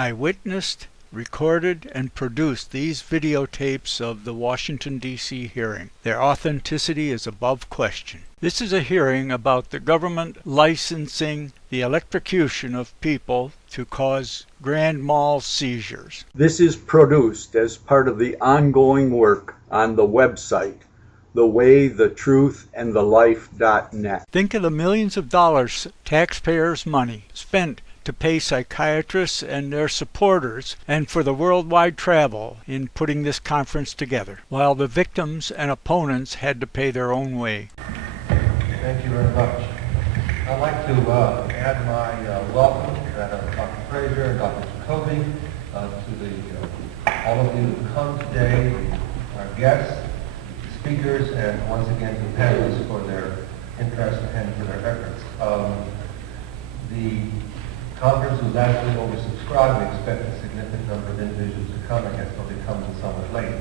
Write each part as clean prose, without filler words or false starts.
I witnessed, recorded, and produced these videotapes of the Washington, D.C. hearing. Their authenticity is above question. This is a hearing about the government licensing the electrocution of people to cause grand mal seizures. This is produced as part of the ongoing work on the website, thewaythetruthandthelife.net. Think of the millions of dollars, taxpayers' money, spent to pay psychiatrists and their supporters and for the worldwide travel in putting this conference together, while the victims and opponents had to pay their own way. Thank you very much. I'd like to add my welcome to that of Dr. Fraser and Dr. Jacoby, to all of you who come today, our guests, speakers, and once again to the panelists for their interest and for their efforts. The conference was actually oversubscribed. We expect a significant number of individuals to come. I guess they'll be coming somewhat late.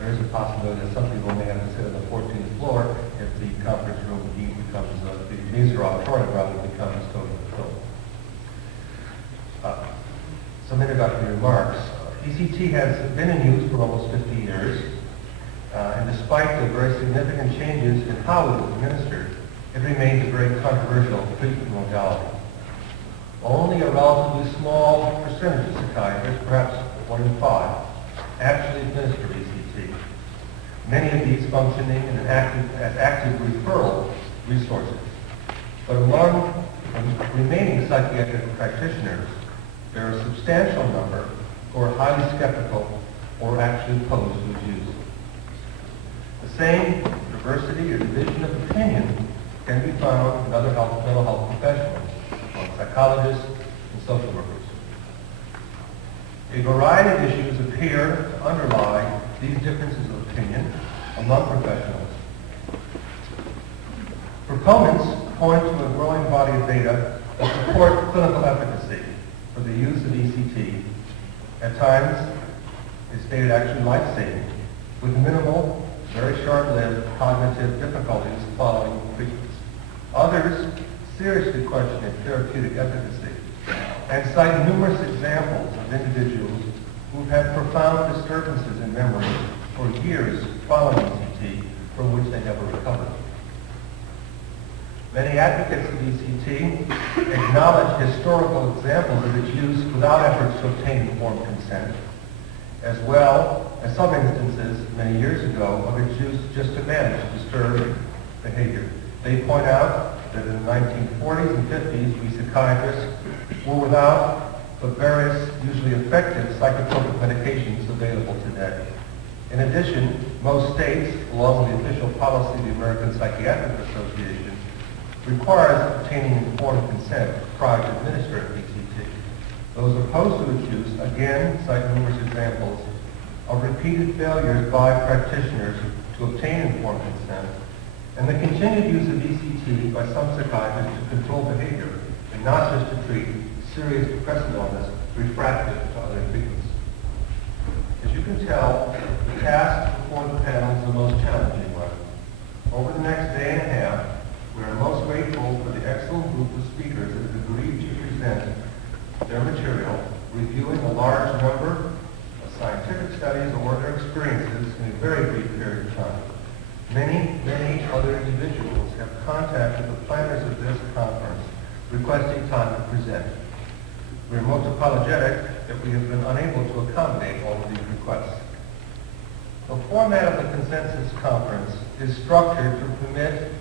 There is a possibility that some people may have to sit on the 14th floor if the conference room becomes, the Meeser auditorium rather becomes totally filled. Some introductory remarks. ECT has been in use for almost 50 years, and despite the very significant changes in how it is administered, it remains a very controversial treatment modality. Only a relatively small percentage of psychiatrists, perhaps 1 in 5, actually administer ECT. Many of these functioning as active referral resources. But among remaining psychiatric practitioners, there are a substantial number who are highly skeptical or actually opposed to its use. The same diversity or division of opinion can be found in other mental health professionals, among psychologists and social workers. A variety of issues appear to underlie these differences of opinion among professionals. Proponents point to a growing body of data that support clinical efficacy for the use of ECT, at times, it's stated actually life-saving, with minimal, very short-lived cognitive difficulties following treatments. Others seriously question its therapeutic efficacy and cite numerous examples of individuals who've had profound disturbances in memory for years following ECT from which they never recovered. Many advocates of ECT acknowledge historical examples of its use without efforts to obtain informed consent, as well as some instances many years ago of its use just to manage disturbed behavior. They point out that in the 1940s and 50s, we psychiatrists were without the various, usually effective, psychotropic medications available today. In addition, most states, along with the official policy of the American Psychiatric Association, requires obtaining informed consent prior to administering ECT. Those opposed to its use, again, cite numerous examples of repeated failures by practitioners to obtain informed consent, and the continued use of ECT by some psychiatrists to control behavior and not just to treat serious depressive illness refractory to other treatments. As you can tell, the task before the panel is the most challenging one. Over the next day and a half, we are most grateful for the excellent group of speakers that have agreed to present their material, reviewing a large number of scientific studies or their experiences in a very brief period of time. Many other individuals have contacted the planners of this conference requesting time to present. We are most apologetic that we have been unable to accommodate all of these requests. The format of the consensus conference is structured to permit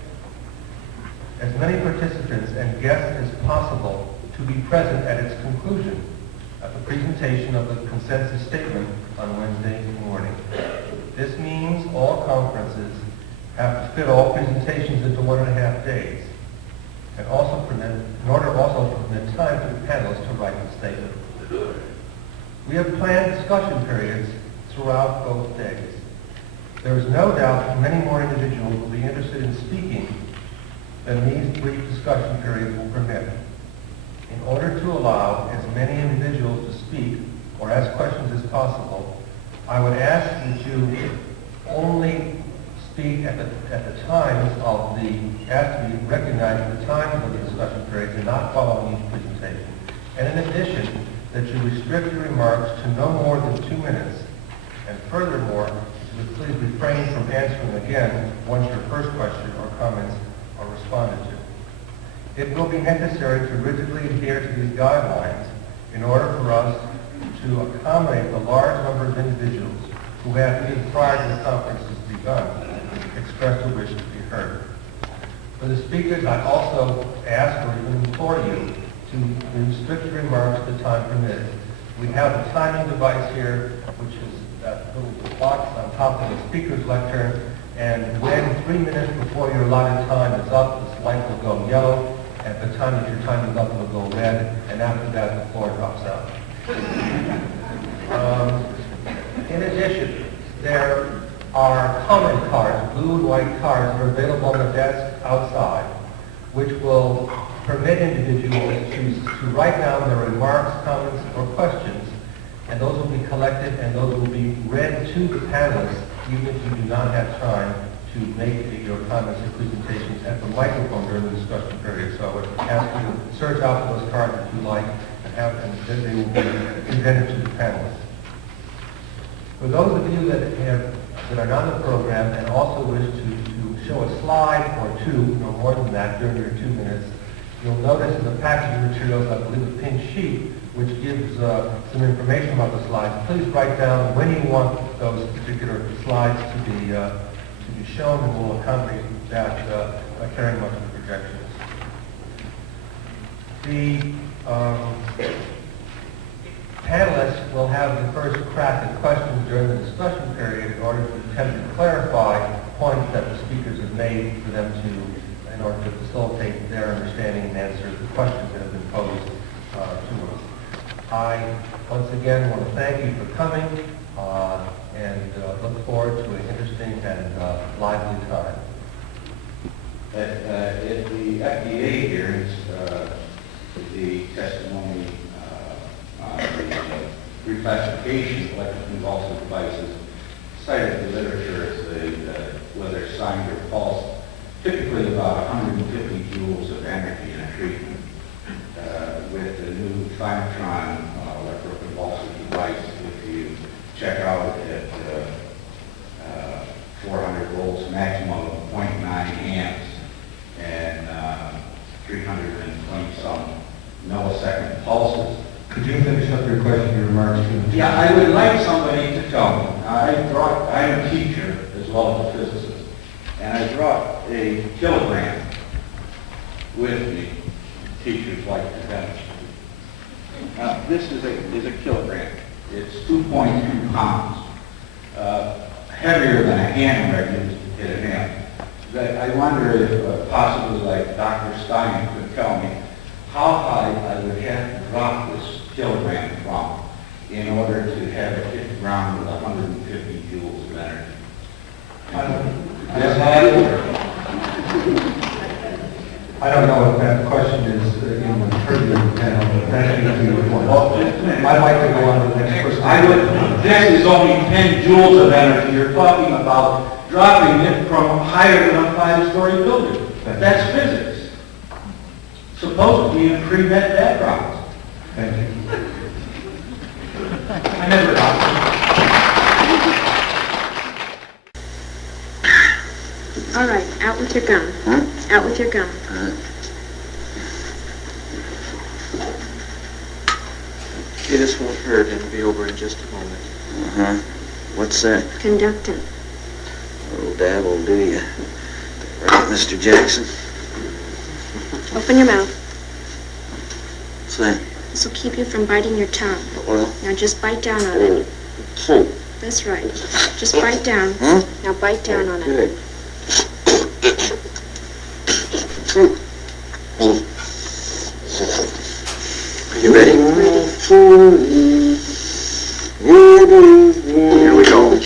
as many participants and guests as possible to be present at its conclusion at the presentation of the consensus statement on Wednesday morning. This means all conferences have to fit all presentations into 1.5 days, and also in order also to permit time for the panelists to write the statement. We have planned discussion periods throughout both days. There is no doubt that many more individuals will be interested in speaking than these brief discussion periods will permit. In order to allow as many individuals to speak or ask questions as possible, I would ask that you only speak at the times of the, ask to be recognized at the times of the discussion periods and not following each presentation. And in addition, that you restrict your remarks to no more than 2 minutes. And furthermore, you would please refrain from answering again once your first question or comments are responded to. It will be necessary to rigidly adhere to these guidelines in order for us to accommodate the large number of individuals who have, even prior to the conference has begun, expressed a wish to be heard. For the speakers, I also ask or even implore you to restrict your remarks to time permitted. We have a timing device here, which is that little box on top of the speaker's lectern, and when 3 minutes before your allotted time is up, this light will go yellow. At the time that your time is up, it will go red, and after that, the floor drops out. In addition, there are comment cards, blue and white cards, that are available on the desk outside, which will permit individuals to write down their remarks, comments, or questions, and those will be collected and those will be read to the panelists, even if you do not have time to make your comments or presentations at the microphone during the discussion period. So I would ask you to search out for those cards if you like, and then they will be presented to the panelists. For those of you that are not in the program and also wish to show a slide or two, no more than that, during your 2 minutes, you'll notice in the package of materials, I believe, a pinned sheet, which gives some information about the slides. Please write down when you want those particular slides to be shown, and we'll accompany that by carrying much of the projections. The panelists will have the first crack at questions during the discussion period in order to attempt to clarify points that the speakers have made for them to, in order to facilitate their understanding and answer the questions that have been posed to us. I, once again, want to thank you for coming and look forward to an interesting and lively time. At the FDA hearings, the testimony on the reclassification of electroconvulsive devices cited the literature as whether signed or false, typically about 150 joules of energy in a treatment. With the new Thymatron electroconvulsive device, if you check out at 400 volts, maximum of 0.9 amps, and 320-some millisecond pulses. Could you finish up your question, your remarks? Yeah, I would like somebody to tell me. I'm a teacher as well as a physicist, and I brought a kilogram with me. Teachers like to demonstrate. Now, this is a kilogram. It's 2.2 pounds, heavier than a hammer used to hit a hammer. I wonder if possibly, like Dr. Stein could tell me, how high I would have to drop this kilogram from in order to have it hit the ground with 150 joules of energy. I don't know if that question is in the purview of the panel, but thank you for your point. I'd like to go on to the next person. This is only 10 joules of energy. You're talking about dropping it from higher than a 5-story building. That's physics. Supposedly in pre-med backgrounds. Thank you. I never got All right, out with your gum. Huh? Out with your gum. Okay, this won't hurt. It'll be over in just a moment. Uh-huh. What's that? Conductant. Oh, dab will do you. Right, Mr. Jackson? Open your mouth. What's that? This will keep you from biting your tongue. Well? Now just bite down on it. Oh. That's right. Just bite down. Huh? Now bite down on it. Good. Are you ready? Here we go.